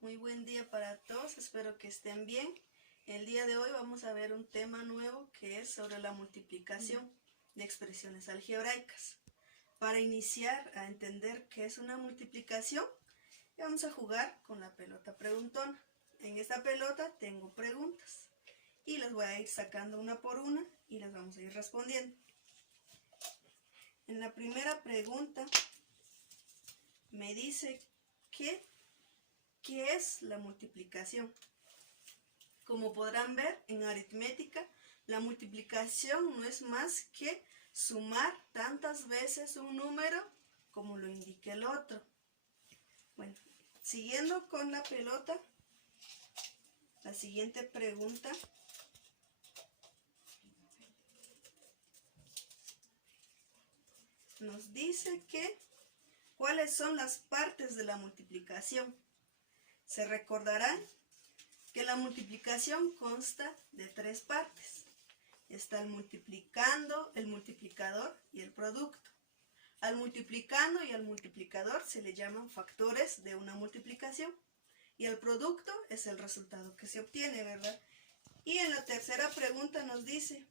Muy buen día para todos, espero que estén bien. El día de hoy vamos a ver un tema nuevo que es sobre la multiplicación de expresiones algebraicas. Para iniciar a entender qué es una multiplicación, vamos a jugar con la pelota preguntona. En esta pelota tengo preguntas y las voy a ir sacando una por una y las vamos a ir respondiendo. En la primera pregunta me dice ¿qué es la multiplicación? Como podrán ver, en aritmética, la multiplicación no es más que sumar tantas veces un número como lo indique el otro. Bueno, siguiendo con la pelota, la siguiente pregunta nos dice que ¿cuáles son las partes de la multiplicación? Se recordarán que la multiplicación consta de tres partes. Está el multiplicando, el multiplicador y el producto. Al multiplicando y al multiplicador se le llaman factores de una multiplicación. Y el producto es el resultado que se obtiene, ¿verdad? Y en la tercera pregunta nos dice,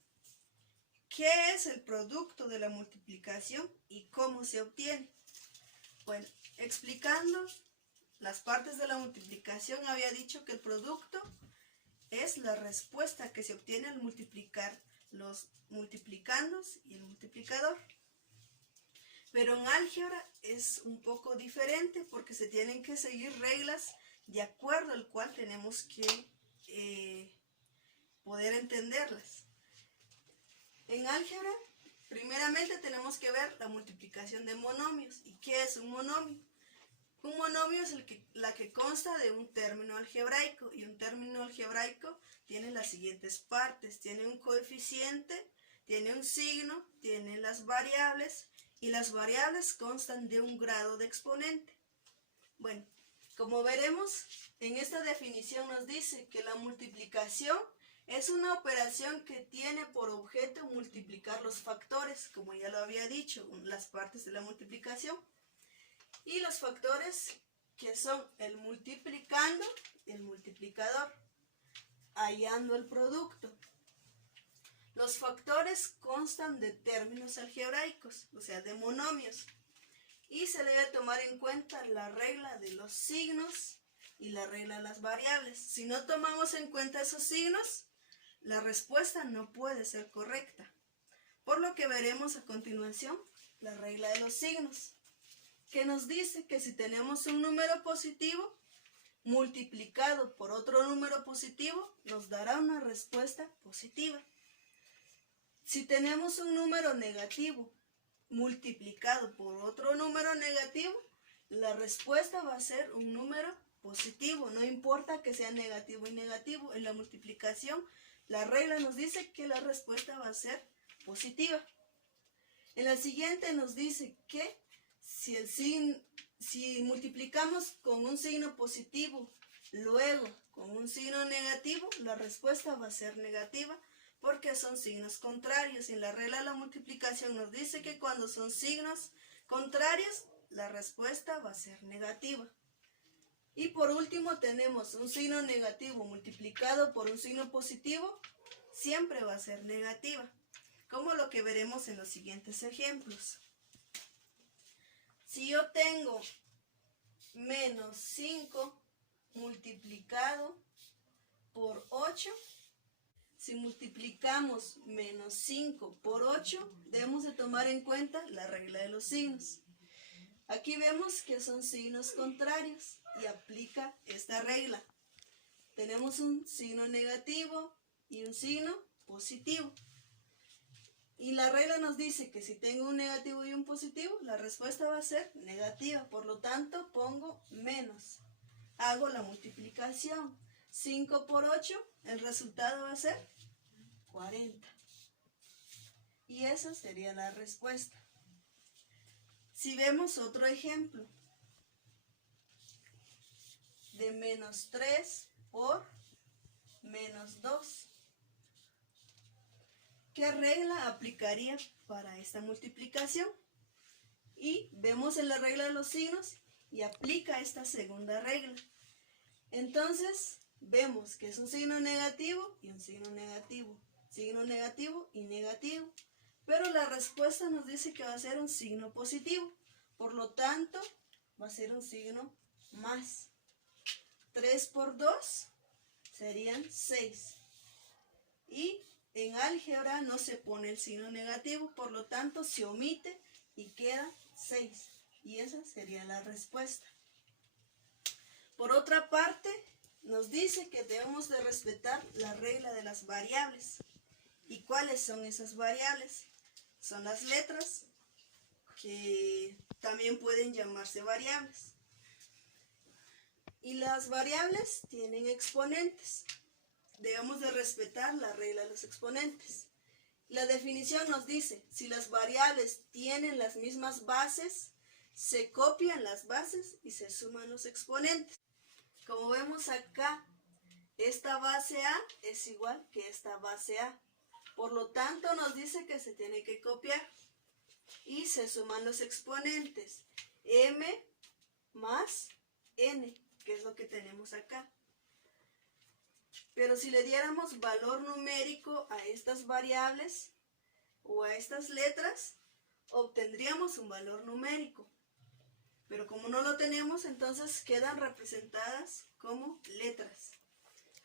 ¿qué es el producto de la multiplicación y cómo se obtiene? Bueno, explicando las partes de la multiplicación había dicho que el producto es la respuesta que se obtiene al multiplicar los multiplicandos y el multiplicador. Pero en álgebra es un poco diferente porque se tienen que seguir reglas de acuerdo al cual tenemos que poder entenderlas. En álgebra, primeramente tenemos que ver la multiplicación de monomios. ¿Y qué es un monomio? Un monomio es la que consta de un término algebraico, y un término algebraico tiene las siguientes partes. Tiene un coeficiente, tiene un signo, tiene las variables, y las variables constan de un grado de exponente. Bueno, como veremos, en esta definición nos dice que la multiplicación es una operación que tiene por objeto multiplicar los factores, como ya lo había dicho, las partes de la multiplicación. Y los factores que son el multiplicando y el multiplicador, hallando el producto. Los factores constan de términos algebraicos, o sea, de monomios. Y se debe tomar en cuenta la regla de los signos y la regla de las variables. Si no tomamos en cuenta esos signos, la respuesta no puede ser correcta. Por lo que veremos a continuación la regla de los signos, que nos dice que si tenemos un número positivo multiplicado por otro número positivo, nos dará una respuesta positiva. Si tenemos un número negativo multiplicado por otro número negativo, la respuesta va a ser un número positivo. No importa que sea negativo y negativo, en la multiplicación la regla nos dice que la respuesta va a ser positiva. En la siguiente nos dice que si multiplicamos con un signo positivo, luego con un signo negativo, la respuesta va a ser negativa porque son signos contrarios. Y en la regla de la multiplicación nos dice que cuando son signos contrarios, la respuesta va a ser negativa. Y por último tenemos un signo negativo multiplicado por un signo positivo, siempre va a ser negativa, como lo que veremos en los siguientes ejemplos. Si yo tengo menos 5 multiplicado por 8, si multiplicamos menos 5 por 8, debemos de tomar en cuenta la regla de los signos. Aquí vemos que son signos contrarios y aplica esta regla. Tenemos un signo negativo y un signo positivo. Y la regla nos dice que si tengo un negativo y un positivo, la respuesta va a ser negativa. Por lo tanto, pongo menos. Hago la multiplicación. 5 por 8, el resultado va a ser 40. Y esa sería la respuesta. Si vemos otro ejemplo de menos 3 por menos 2. ¿Qué regla aplicaría para esta multiplicación? Y vemos en la regla de los signos y aplica esta segunda regla. Entonces, vemos que es un signo negativo y un signo negativo y negativo. Pero la respuesta nos dice que va a ser un signo positivo. Por lo tanto, va a ser un signo más. 3 por 2 serían 6. Y en álgebra no se pone el signo negativo, por lo tanto se omite y queda 6. Y esa sería la respuesta. Por otra parte, nos dice que debemos de respetar la regla de las variables. ¿Y cuáles son esas variables? Son las letras, que también pueden llamarse variables. Y las variables tienen exponentes. Debemos de respetar la regla de los exponentes. La definición nos dice, si las variables tienen las mismas bases, se copian las bases y se suman los exponentes. Como vemos acá, esta base A es igual que esta base A. Por lo tanto, nos dice que se tiene que copiar. Y se suman los exponentes. M más N, que es lo que tenemos acá. Pero si le diéramos valor numérico a estas variables o a estas letras, obtendríamos un valor numérico. Pero como no lo tenemos, entonces quedan representadas como letras.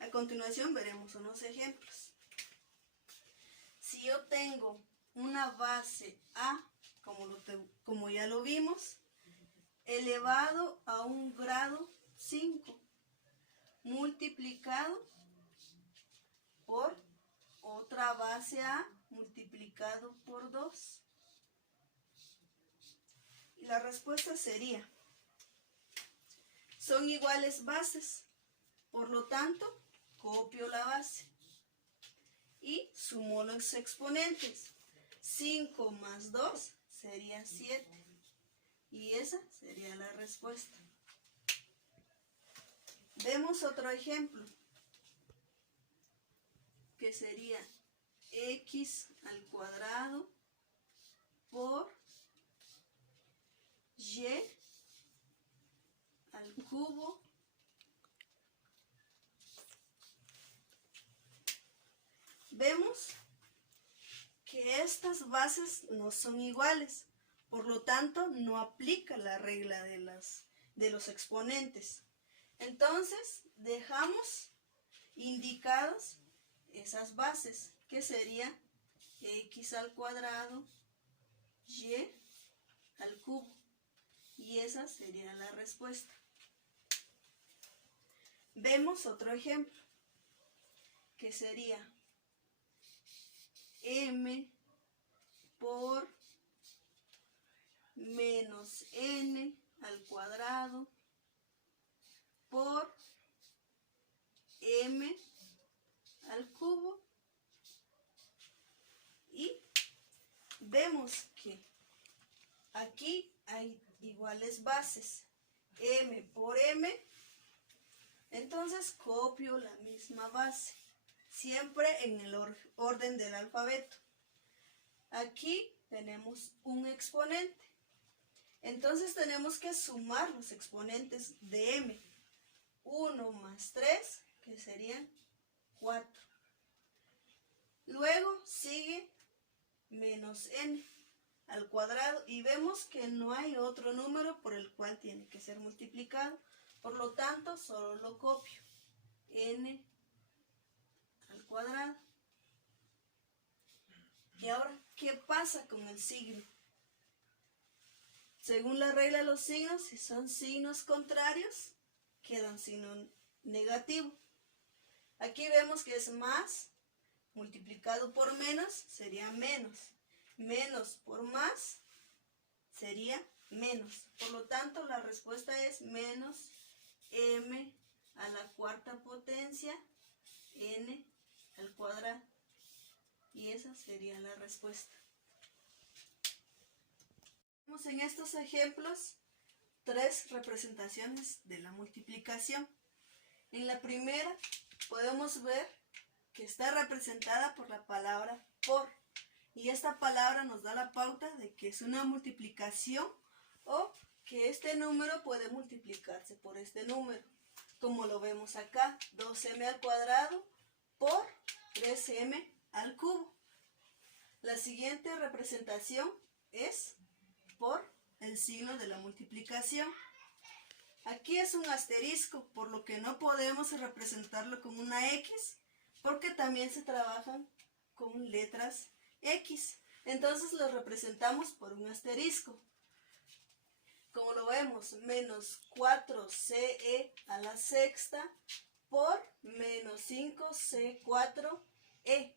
A continuación veremos unos ejemplos. Si yo tengo una base A, como ya lo vimos, elevado a un grado 5, multiplicado por otra base A multiplicado por 2. Y la respuesta sería, son iguales bases, por lo tanto, copio la base y sumo los exponentes. 5 más 2 sería 7. Y esa sería la respuesta. Vemos otro ejemplo, que sería x al cuadrado por y al cubo vemos que estas bases no son iguales, por lo tanto no aplica la regla de los exponentes. Entonces dejamos indicadas esas bases, que sería x al cuadrado y al cubo, y esa sería la respuesta. Vemos otro ejemplo, que sería m por menos n al cuadrado por m al cubo, y vemos que aquí hay iguales bases, m por m, entonces copio la misma base, siempre en el orden del alfabeto. Aquí tenemos un exponente, entonces tenemos que sumar los exponentes de m. 1 más 3, que serían 4. Luego sigue menos n al cuadrado y vemos que no hay otro número por el cual tiene que ser multiplicado. Por lo tanto, solo lo copio. N al cuadrado. Y ahora, ¿qué pasa con el signo? Según la regla de los signos, si son signos contrarios, queda un signo negativo. Aquí vemos que es más, multiplicado por menos sería menos. Menos por más sería menos. Por lo tanto, la respuesta es menos m a la cuarta potencia n al cuadrado. Y esa sería la respuesta. Vemos en estos ejemplos 3 representaciones de la multiplicación. En la primera podemos ver que está representada por la palabra por. Y esta palabra nos da la pauta de que es una multiplicación o que este número puede multiplicarse por este número. como lo vemos acá, 2m al cuadrado por 3m al cubo. La siguiente representación es por el signo de la multiplicación. Aquí es un asterisco, por lo que no podemos representarlo con una X, porque también se trabajan con letras X. Entonces lo representamos por un asterisco. Como lo vemos, menos 4CE a la sexta por menos 5C4E.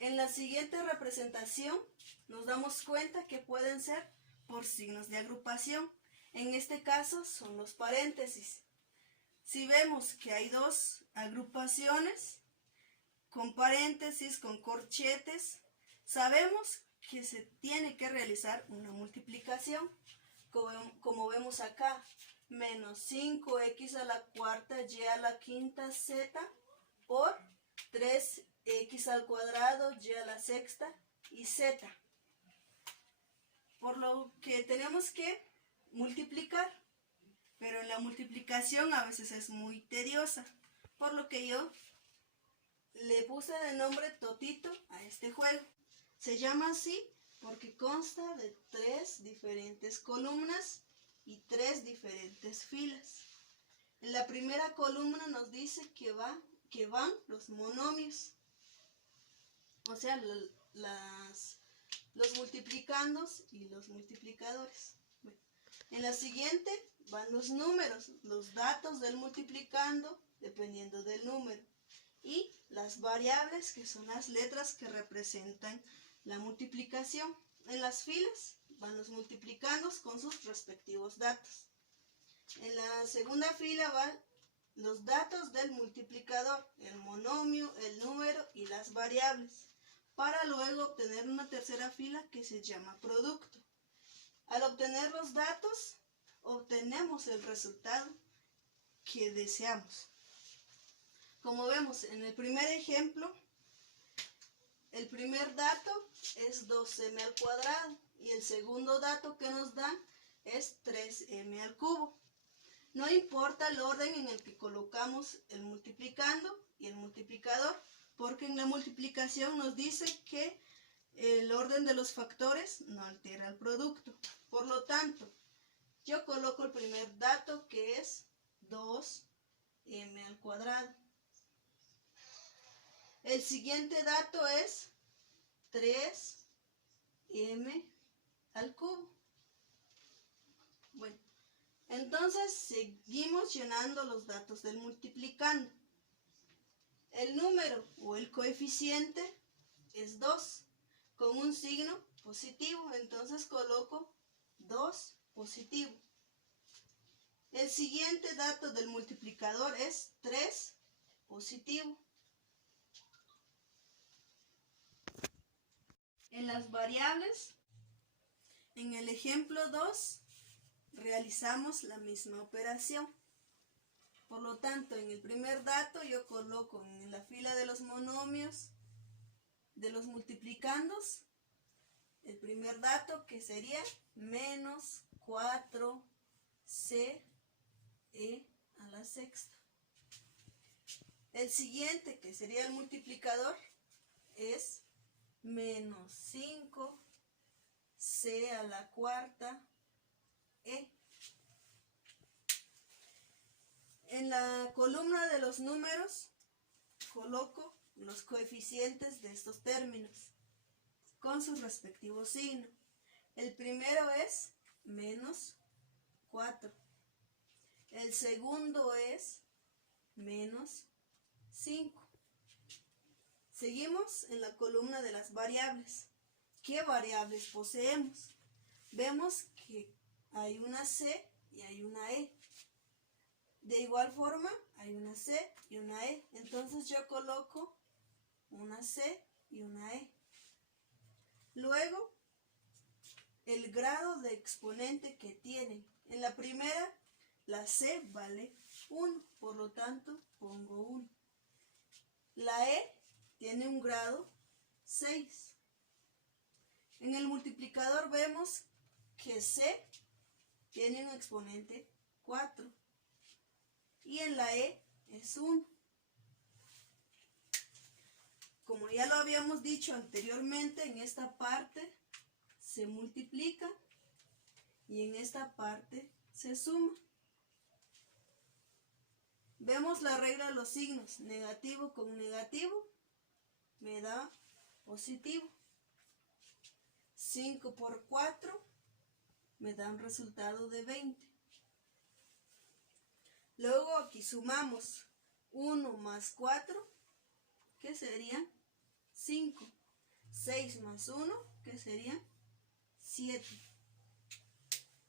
En la siguiente representación nos damos cuenta que pueden ser por signos de agrupación. En este caso son los paréntesis. Si vemos que hay dos agrupaciones con paréntesis, con corchetes, sabemos que se tiene que realizar una multiplicación. Como vemos acá, menos 5x a la cuarta y a la quinta z por 3x al cuadrado y a la sexta y z. Por lo que tenemos que multiplicar, pero en la multiplicación a veces es muy tediosa, por lo que yo le puse de nombre Totito a este juego. Se llama así porque consta de 3 diferentes columnas y 3 diferentes filas. En la primera columna nos dice que van los monomios, o sea, los multiplicandos y los multiplicadores. Bueno, en la siguiente van los números, los datos del multiplicando dependiendo del número, y las variables, que son las letras que representan la multiplicación. En las filas van los multiplicandos con sus respectivos datos. En la segunda fila van los datos del multiplicador, el monomio, el número y las variables, para luego obtener una tercera fila que se llama producto. Al obtener los datos, obtenemos el resultado que deseamos. Como vemos en el primer ejemplo, el primer dato es 2m al cuadrado y el segundo dato que nos dan es 3m al cubo. No importa el orden en el que colocamos el multiplicando y el multiplicador, porque en la multiplicación nos dice que el orden de los factores no altera el producto. Por lo tanto, yo coloco el primer dato, que es 2m al cuadrado. El siguiente dato es 3m al cubo. Bueno, entonces seguimos llenando los datos del multiplicando. El número o el coeficiente es 2, con un signo positivo, entonces coloco 2 positivo. El siguiente dato del multiplicador es 3 positivo. En las variables, en el ejemplo 2, realizamos la misma operación. Por lo tanto, en el primer dato yo coloco en la fila de los monomios, de los multiplicandos, el primer dato, que sería menos 4c a la sexta. El siguiente, que sería el multiplicador, es menos 5c a la cuarta e. En la columna de los números coloco los coeficientes de estos términos con sus respectivos signos. El primero es menos 4. El segundo es menos 5. Seguimos en la columna de las variables. ¿Qué variables poseemos? Vemos que hay una C y hay una E. De igual forma, hay una C y una E. Entonces yo coloco una C y una E. Luego, el grado de exponente que tienen. En la primera, la C vale 1, por lo tanto pongo 1. La E tiene un grado 6. En el multiplicador vemos que C tiene un exponente 4. y en la E es 1. Como ya lo habíamos dicho anteriormente, en esta parte se multiplica y en esta parte se suma. Vemos la regla de los signos, negativo con negativo me da positivo. 5 por 4 me da un resultado de 20. Luego aquí sumamos 1 más 4, que serían 5. 6 más 1, que serían 7.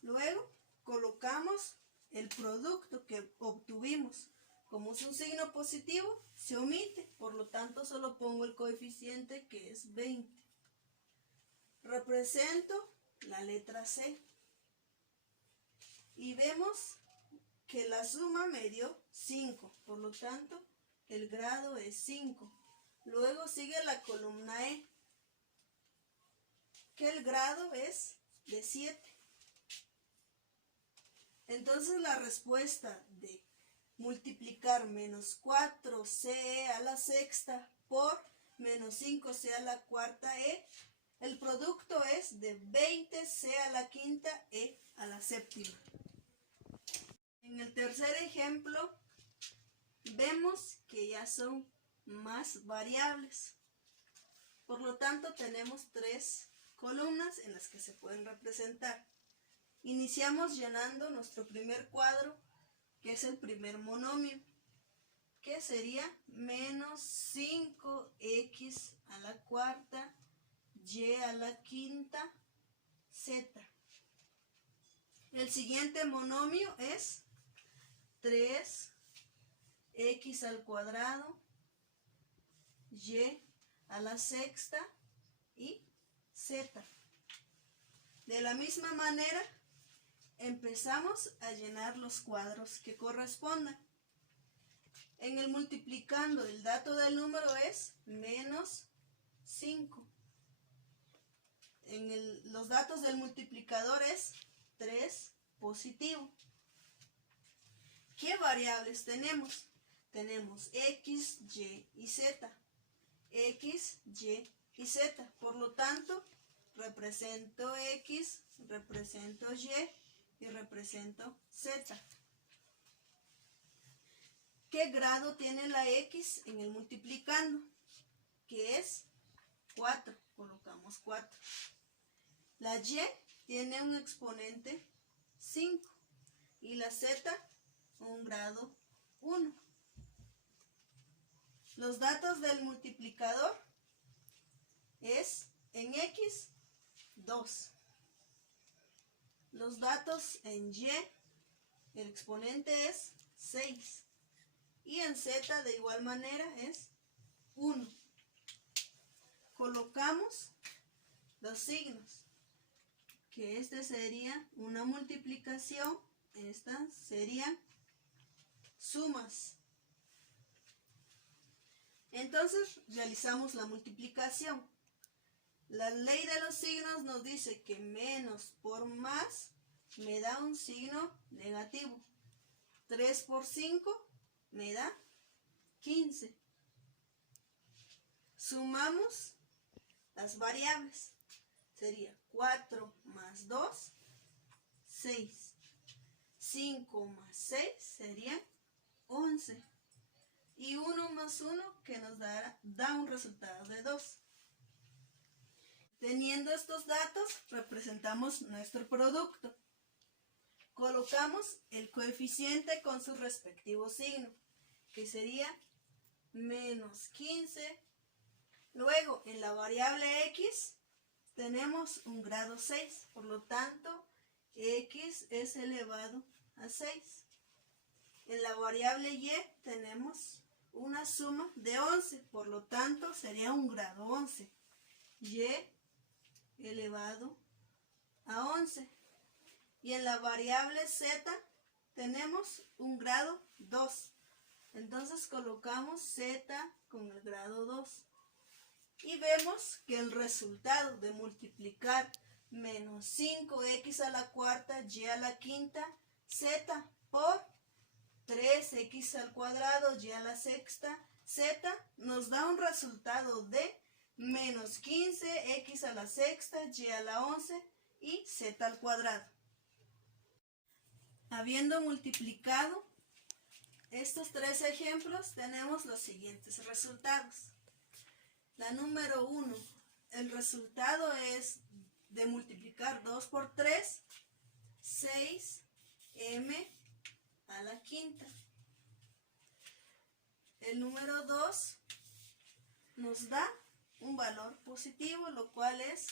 Luego colocamos el producto que obtuvimos. Como es un signo positivo, se omite, por lo tanto solo pongo el coeficiente que es 20. Represento la letra C. Y vemos que la suma me dio 5, por lo tanto el grado es 5. Luego sigue la columna E, que el grado es de 7. Entonces la respuesta de multiplicar menos 4ce a la sexta por menos 5c a la cuarta e, el producto es de 20c a la quinta e a la séptima. En el tercer ejemplo vemos que ya son más variables. Por lo tanto tenemos 3 columnas en las que se pueden representar. Iniciamos llenando nuestro primer cuadro, que es el primer monomio, que sería menos 5x a la cuarta y a la quinta z. El siguiente monomio es 3x al cuadrado y a la sexta y z. De la misma manera empezamos a llenar los cuadros que correspondan. En el multiplicando, el dato del número es menos 5. Los datos del multiplicador es 3 positivo. ¿Qué variables tenemos? Tenemos x, y y z. X, y y z. Por lo tanto, represento x, represento y represento z. ¿Qué grado tiene la x en el multiplicando? Que es 4. Colocamos 4. La y tiene un exponente 5 y la z un grado 1. Los datos del multiplicador es en x 2. Los datos en y, el exponente es 6. Y en z de igual manera es 1. Colocamos los signos, que este sería una multiplicación, estas serían sumas. Entonces realizamos la multiplicación. La ley de los signos nos dice que menos por más me da un signo negativo. 3 por 5 me da 15. Sumamos las variables. Sería 4 más 2, 6. 5 más 6 serían 11. Y 1 más 1 que nos da un resultado de 2. Teniendo estos datos, representamos nuestro producto. Colocamos el coeficiente con su respectivo signo, que sería menos 15. Luego, en la variable x, tenemos un grado 6. Por lo tanto, x es elevado a 6. En la variable y tenemos una suma de 11. Por lo tanto, sería un grado 11. Y elevado a 11. Y en la variable z tenemos un grado 2. Entonces colocamos z con el grado 2. Y vemos que el resultado de multiplicar menos 5x a la cuarta y a la quinta z por 3x al cuadrado y a la sexta z nos da un resultado de menos 15x a la sexta y a la 11 y z al cuadrado. Habiendo multiplicado estos tres ejemplos, tenemos los siguientes resultados. La número 1, el resultado es de multiplicar 2 por 3, 6m a la quinta. El número 2 nos da un valor positivo, lo cual es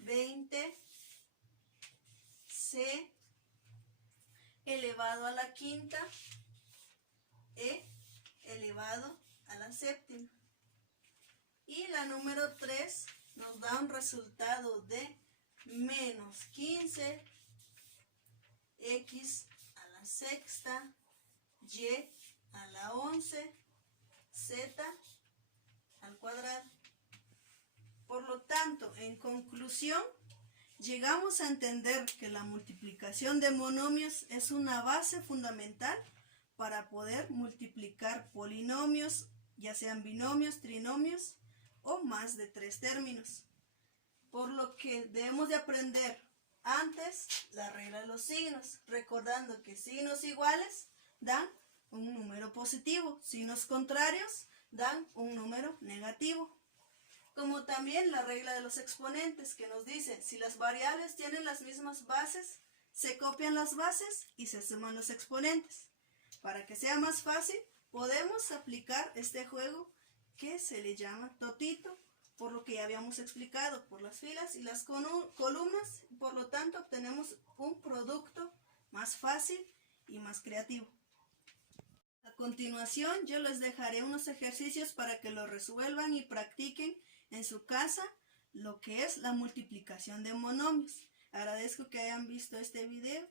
20c elevado a la quinta e elevado a la séptima. Y la número 3 nos da un resultado de menos 15x a la sexta y a la 11 z al cuadrado. Por lo tanto, en conclusión, llegamos a entender que la multiplicación de monomios es una base fundamental para poder multiplicar polinomios, ya sean binomios, trinomios o más de 3 términos. Por lo que debemos de aprender antes la regla de los signos, recordando que signos iguales dan un número positivo, signos contrarios dan un número negativo. Como también la regla de los exponentes, que nos dice, si las variables tienen las mismas bases, se copian las bases y se suman los exponentes. Para que sea más fácil, podemos aplicar este juego que se le llama totito, por lo que ya habíamos explicado, por las filas y las columnas, por lo tanto obtenemos un producto más fácil y más creativo. A continuación, yo les dejaré unos ejercicios para que lo resuelvan y practiquen en su casa lo que es la multiplicación de monomios. Agradezco que hayan visto este video